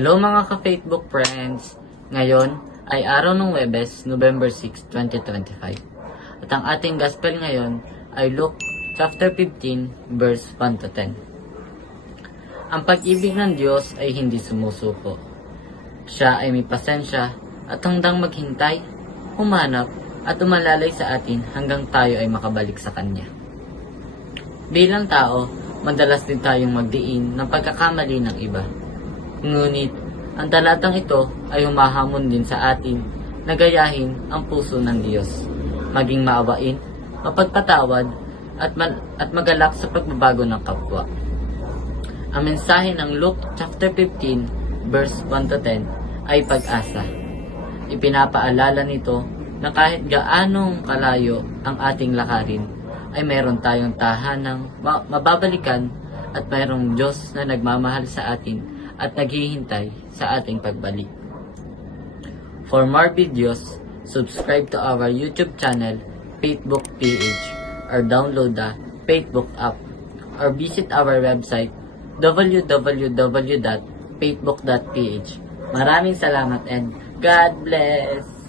Hello mga ka-Facebook friends! Ngayon ay araw ng Webes, November 6, 2025. At ang ating gospel ngayon ay Luke chapter 15, verse 1 to 10. Ang pag-ibig ng Diyos ay hindi sumusuko. Siya ay may pasensya at handang maghintay, humanap at umalalay sa atin hanggang tayo ay makabalik sa Kanya. Bilang tao, madalas din tayong magdiin ng pagkakamali ng iba. Ngunit, ang talatang ito ay humahamon din sa atin na gayahin ang puso ng Diyos, maging maawain, mapagpatawad, at magalak sa pagbabago ng kapwa. Ang mensahe ng Luke chapter 15, verse 1 to 10 ay pag-asa. Ipinapaalala nito na kahit gaanong kalayo ang ating lakarin, ay mayroon tayong tahanang mababalikan at mayroong Diyos na nagmamahal sa atin at naghihintay sa ating pagbalik. For more videos, subscribe to our YouTube channel, Facebook PH, or download the Facebook app, or visit our website, www.facebook.ph. Maraming salamat and God bless!